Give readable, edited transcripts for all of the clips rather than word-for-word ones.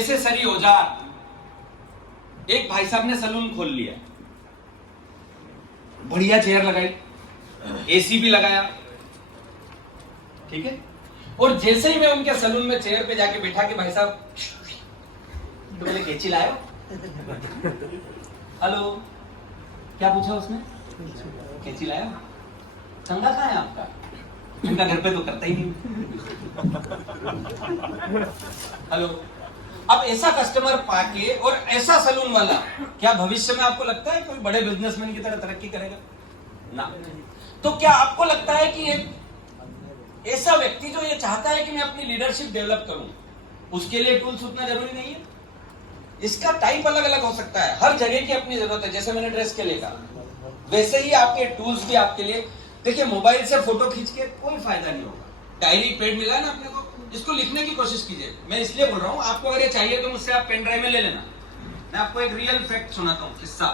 Necessary औजार। एक भाई साहब ने सलून खोल लिया, बढ़िया चेयर लगाई, एसी भी लगाया, ठीक है। और जैसे ही मैं उनके सलून में चेयर पे जाके बैठा कि भाई साहब तो मैंने कैंची लाया, हेलो क्या पूछा उसने, कैंची लाया, धंधा कहाँ है आपका, इनका घर पे तो करता ही नहीं। हेलो, अब ऐसा कस्टमर पाके और ऐसा सलून वाला क्या भविष्य में आपको लगता है कोई बड़े बिजनेसमैन की तरह तरक्की करेगा ना। तो क्या आपको लगता है कि एक ऐसा व्यक्ति जो ये चाहता है कि मैं अपनी लीडरशिप डेवलप करूं, उसके लिए टूल्स उतना जरूरी नहीं है। इसका टाइप अलग अलग हो सकता है, हर जगह की अपनी जरूरत है। जैसे मैंने ड्रेस के लिए कहा, वैसे ही आपके टूल्स भी आपके लिए। देखिए, मोबाइल से फोटो खींच के कोई फायदा नहीं होगा। डायरी पेड मिला है ना अपने को, इसको लिखने की कोशिश कीजिए। मैं इसलिए बोल रहा हूं, आपको अगर ये चाहिए तो मुझसे आप पेन ड्राइव में ले लेना। मैं आपको एक रियल फैक्ट सुनाता हूं, किस्सा,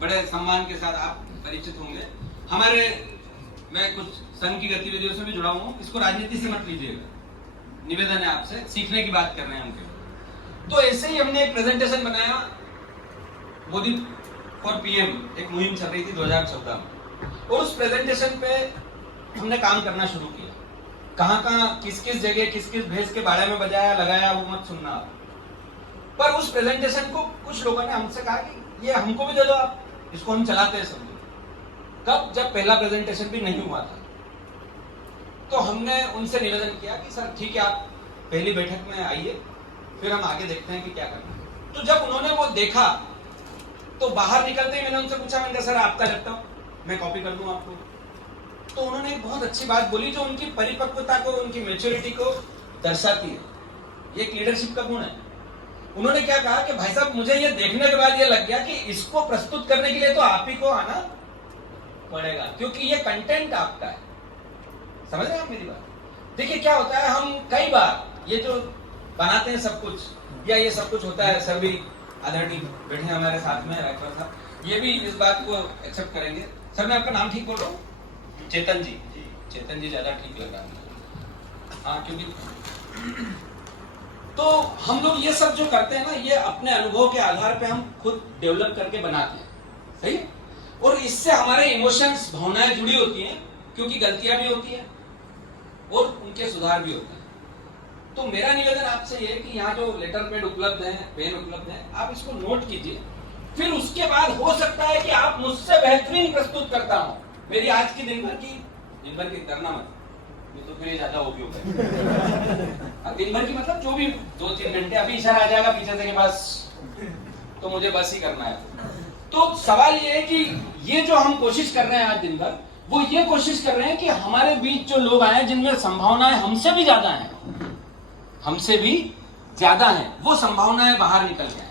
बड़े सम्मान के साथ आप परिचित होंगे। हमारे, मैं कुछ संघ की गतिविधियों से भी जुड़ा हूं, इसको राजनीति से मत लीजिएगा, निवेदन है आपसे, सीखने की बात कर रहे हैं हम। तो ऐसे ही हमने एक प्रेजेंटेशन बनाया, मोदी फॉर पीएम, एक मुहिम चल रही थी 2014 में, और उस प्रेजेंटेशन पे हमने काम करना शुरू किया। कहां कहां किस किस जगह किस किस भेष के बारे में बजाया लगाया वो मत सुनना। पर उस प्रेजेंटेशन को कुछ लोगों ने हमसे कहा कि ये हमको भी दे दो आप, इसको हम चलाते हैं समझो। कब, जब पहला प्रेजेंटेशन भी नहीं हुआ था। तो हमने उनसे निवेदन किया कि सर ठीक है, आप पहली बैठक में आइए, फिर हम आगे देखते हैं कि क्या करना है। तो जब उन्होंने वो देखा तो बाहर निकलते ही मैंने उनसे पूछा, मैंने सर आपका लैपटॉप मैं कॉपी कर दूं आपको। तो उन्होंने एक बहुत अच्छी बात बोली जो उनकी परिपक्वता को, उनकी मैच्योरिटी को दर्शाती है। ये एक लीडरशिप का गुण है। उन्होंने क्या कहा कि भाई साहब, मुझे ये देखने के बाद ये लग गया कि इसको प्रस्तुत करने के लिए तो आप ही को आना पड़ेगा, क्योंकि ये कंटेंट आपका है। समझ रहे हैं आप मेरी बात। देखिए क्या होता है, हम कई बार ये जो बनाते हैं सब कुछ, या ये सब कुछ होता है, सर भी आदरणीय बैठे हमारे साथ में रायपुर साहब, ये भी इस बात को एक्सेप्ट करेंगे। सर मैं आपका नाम ठीक बोल रहा हूँ? चेतन जी, चेतन जी ज्यादा ठीक लग रहा है। हाँ, क्योंकि तो हम लोग ये सब जो करते हैं ना, ये अपने अनुभव के आधार पे हम खुद डेवलप करके बनाते हैं, सही है। और इससे हमारे इमोशंस, भावनाएं जुड़ी होती हैं, क्योंकि गलतियां भी होती हैं और उनके सुधार भी होते हैं। तो मेरा निवेदन आपसे ये है कि यहाँ जो लेटर पैड उपलब्ध है, पेन उपलब्ध है, आप इसको नोट कीजिए। फिर उसके बाद हो सकता है कि आप मुझसे बेहतरीन प्रस्तुत करता हूं। मेरी आज की दिन भर की करना मत, ये तो फिर ज्यादा उपयोग है। दिन भर की मतलब जो भी 2-3 घंटे, अभी इशारा आ जाएगा पीछे से कि बस, तो मुझे बस ही करना है। तो सवाल ये है कि ये जो हम कोशिश कर रहे हैं आज दिन भर, वो ये कोशिश कर रहे हैं कि हमारे बीच जो लोग आए जिनमें संभावनाएं हमसे भी ज्यादा हैं, वो संभावनाएं बाहर निकल जाए।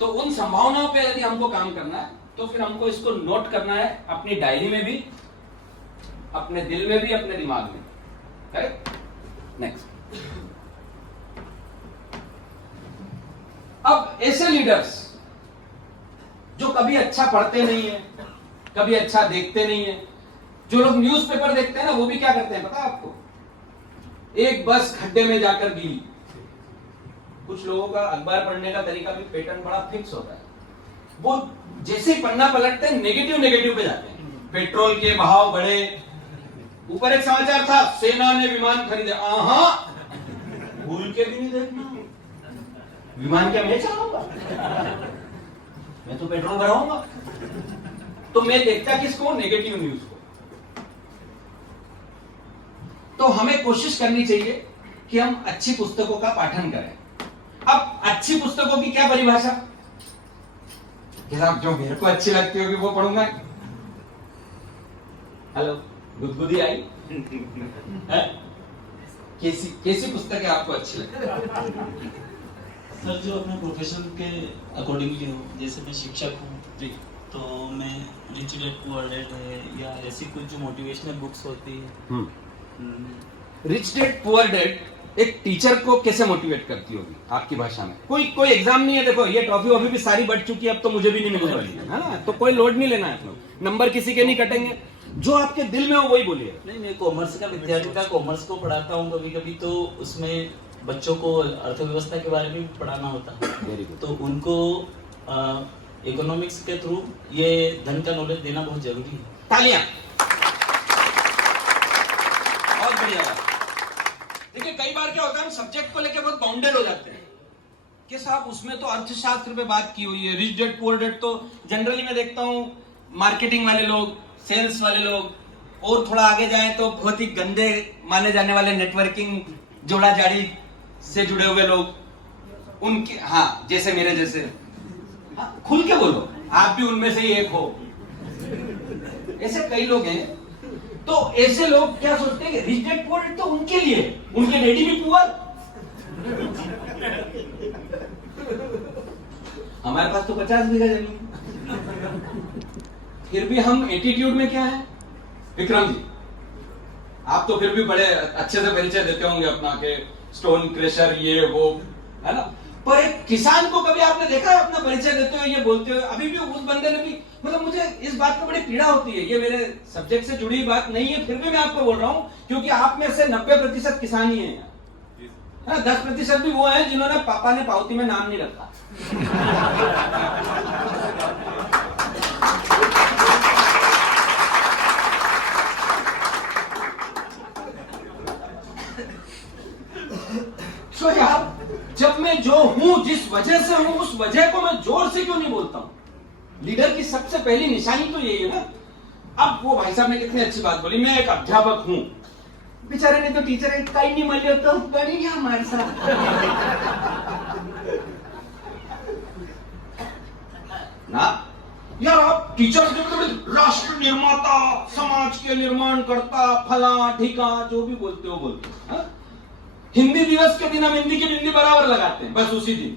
तो उन संभावनाओं पे यदि हमको काम करना है तो फिर हमको इसको नोट करना है, अपनी डायरी में भी, अपने दिल में भी, अपने दिमाग में। करेक्ट? नेक्स्ट। अब ऐसे लीडर्स जो कभी अच्छा पढ़ते नहीं है, कभी अच्छा देखते नहीं है, जो लोग न्यूज़पेपर देखते हैं ना, वो भी क्या करते हैं पता है आपको? एक बस खड्डे में जाकर गिरी। कुछ लोगों का अखबार पढ़ने का तरीका भी, पैटर्न बड़ा फिक्स होता है। वो जैसे ही पन्ना पलटते हैं, नेगेटिव पे जाते हैं। पेट्रोल के भाव बढ़े, ऊपर एक समाचार था, सेना ने विमान खरीदे। भूल के भी नहीं देखना, विमान क्या मैं चलाऊंगा? मैं तो पेट्रोल भराऊंगा। तो मैं देखता किसको? नेगेटिव न्यूज को। तो हमें कोशिश करनी चाहिए कि हम अच्छी पुस्तकों का पाठन करें। अब अच्छी पुस्तकों की क्या परिभाषा? जो मेरे को अच्छी लगती होगी वो पढ़ूंगा। हेलो, गुदगुदी आई है? कैसी पुस्तकें आपको अच्छी लगती है? सर जो अपने प्रोफेशन के अकॉर्डिंगली हो, जैसे मैं शिक्षक हूँ जी, तो मैं रिच डैड पुअर डैड है या ऐसी कुछ जो मोटिवेशनल बुक्स होती है। रिच डैड पुअर डैड एक टीचर को कैसे मोटिवेट करती होगी आपकी भाषा में? कोई एग्जाम नहीं है। देखो, ये टॉफी वॉफी भी सारी बढ़ चुकी है, अब तो मुझे भी नहीं मिलने वाली है ना, तो कोई लोड नहीं लेना है। नंबर किसी के नहीं कटेंगे, जो आपके दिल में हो वही बोलिए। नहीं, मैं कॉमर्स का विद्यार्थी था, कॉमर्स को पढ़ाता हूँ कभी कभी, तो उसमें बच्चों को अर्थव्यवस्था के बारे में भी पढ़ाना होता है। Very good. तो उनको इकोनॉमिक्स के थ्रू ये धन का नॉलेज देना बहुत जरूरी है। तालियां। बहुत बढ़िया बात। देखिए कई बार क्या होता है, हम सब्जेक्ट को लेके बहुत बाउंडेड हो जाते हैं कि साहब उसमें तो अर्थशास्त्र पे बात की हुई है, रिच डेट पुअर डेट तो जनरली मैं देखता हूँ मार्केटिंग वाले लोग, सेल्स वाले लोग, और थोड़ा आगे जाएं तो बहुत ही गंदे माने जाने वाले नेटवर्किंग जोड़ा जाड़ी से जुड़े हुए लोग, उनके, हाँ जैसे मेरे जैसे, हाँ, खुल के बोलो, आप भी उनमें से ही एक हो। ऐसे कई लोग हैं। तो ऐसे लोग क्या सोचते हैं कि रिच डैड पुअर डैड तो उनके लिए, उनके डैडी भी पुअर, हमारे पास तो 50 बीघा जमीन, फिर भी हम एटीट्यूड में क्या है। विक्रम जी, आप तो फिर भी बड़े अच्छे से परिचय देते होंगे अपना के स्टोन क्रेशर ये वो, है ना, पर एक किसान को कभी आपने देखा है अपना परिचय देते हुए ये बोलते हुए? अभी भी उस बंदे ने भी, मतलब मुझे इस बात पर बड़ी पीड़ा होती है, ये मेरे सब्जेक्ट से जुड़ी बात नहीं है, फिर भी मैं आपको बोल रहा हूं क्योंकि आप में से 90% किसान ही हैं, 10% भी वो हैं जिन्होंने पापा ने पावती में नाम नहीं रखा। तो यार, जब मैं जो हूं, जिस वजह से हूं, उस वजह को मैं जोर से क्यों नहीं बोलता हूं? लीडर की सबसे पहली निशानी तो यही है ना। अब वो भाई साहब ने कितनी अच्छी बात बोली, मैं एक अध्यापक हूं, बेचारे ने तो टीचर कहीं नहीं मिले तो बनी गया हमारे साथ। ना यार, आप टीचर राष्ट्र निर्माता, समाज के निर्माण करता, फला ठीका जो भी बोलते हो बोलते हो, हा? हिंदी दिवस के दिन हम हिंदी की बिंदी बराबर लगाते हैं, बस उसी दिन।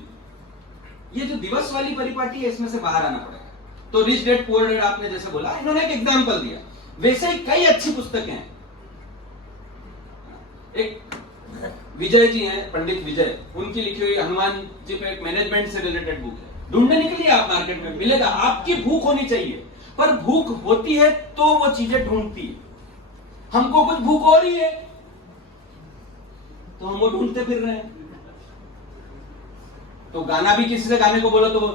ये जो दिवस वाली परिपाटी है, इसमें से बाहर आना पड़ेगा। तो रिच डैड पुअर डैड आपने जैसे बोला, इन्होंने एक एग्जांपल दिया, वैसे ही कई अच्छी पुस्तकें हैं। एक विजय जी हैं, पंडित विजय, उनकी लिखी हुई हनुमान जी पे एक मैनेजमेंट से रिलेटेड बुक है, ढूंढने निकलिए आप, मार्केट में मिलेगा। आपकी भूख होनी चाहिए, पर भूख होती है तो वो चीजें ढूंढती है। हमको कुछ भूख हो रही है तो हम वो ढूंढते फिर रहे हैं। तो गाना भी किसी से गाने को बोलो तो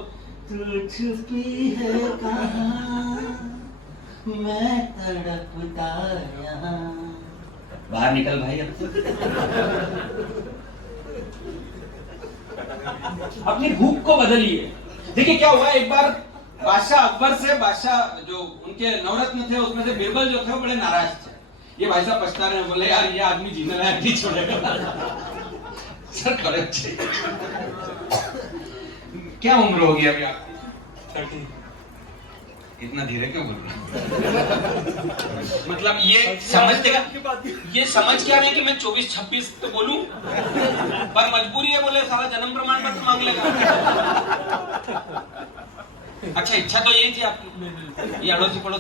तू छुपी है कहां, मैं तड़पता यहाँ, बाहर निकल भाई अब। अपनी भूख को बदलिए। देखिए क्या हुआ, एक बार बादशाह अकबर से, बादशाह जो उनके नवरत्न थे उसमें से बिरबल जो थे वो बड़े नाराज थे। ये भाई साहब पछता रहे, बोले यार ये आदमी जीने लायक नहीं छोड़ेगा। सर खड़े अच्छे, क्या उम्र होगी अभी आपकी? 30। इतना धीरे क्यों बोल रहे? मतलब ये समझते का, ये समझ क्या रहे कि मैं 24-26 तो बोलूं, पर मजबूरी है, बोले सारा जन्म प्रमाण पत्र मांग लेगा। अच्छा, इच्छा तो यही थी आपकी, ये अड़ोसी पड़ोसी